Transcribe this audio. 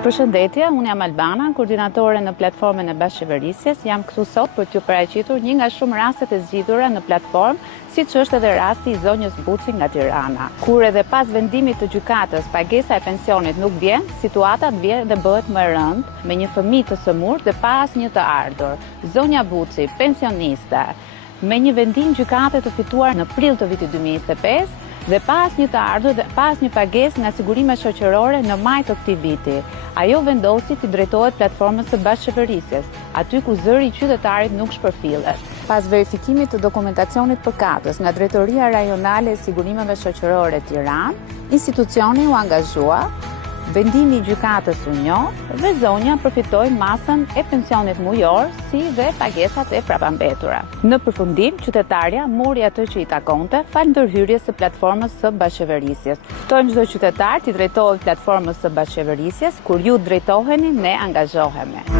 Përshëndetje, unë jam Albana, koordinatore në platformën e bashkëqeverisjes. Jam këtu sot për t'ju paraqitur një nga shumë rastet e zgjidhura në platformë, siç është edhe rasti i zonjës Buci nga Tirana. Kur edhe pas vendimit të gjykatës pagesa e pensionit nuk vjen, situata vjen dhe bëhet më e rëndë, me një fëmijë të sëmurë dhe pa asnjë të ardhur. Zonja Buci, pensioniste, me një vendim gjykate të fituar në prill të vitit 2025, dhe pas një të ardhur dhe pas një pagesë nga sigurimet shoqërore në maj të këtij viti. Ajo vendosi t'i drejtohet platformës së bashkëqeverisjes, aty ku zëri i qytetarit nuk shpërfillet. Pas verifikimit të dokumentacionit përkatës nga Drejtoria Rajonale e Sigurimeve Shoqërore Tiranë, institucioni u angazhua, vendimi i gjykatës u njoh dhe zonja përfitoi masën e pensionit mujor si dhe pagesat e prapambetura. Në përfundim, qytetarja mori atë që i takonte fal ndërhyrjes së platformës së bashkëqeverisjes. Ftojmë çdo qytetar t'i drejtohet platformës së bashkëqeverisjes, kur ju drejtoheni ne angazhohemi.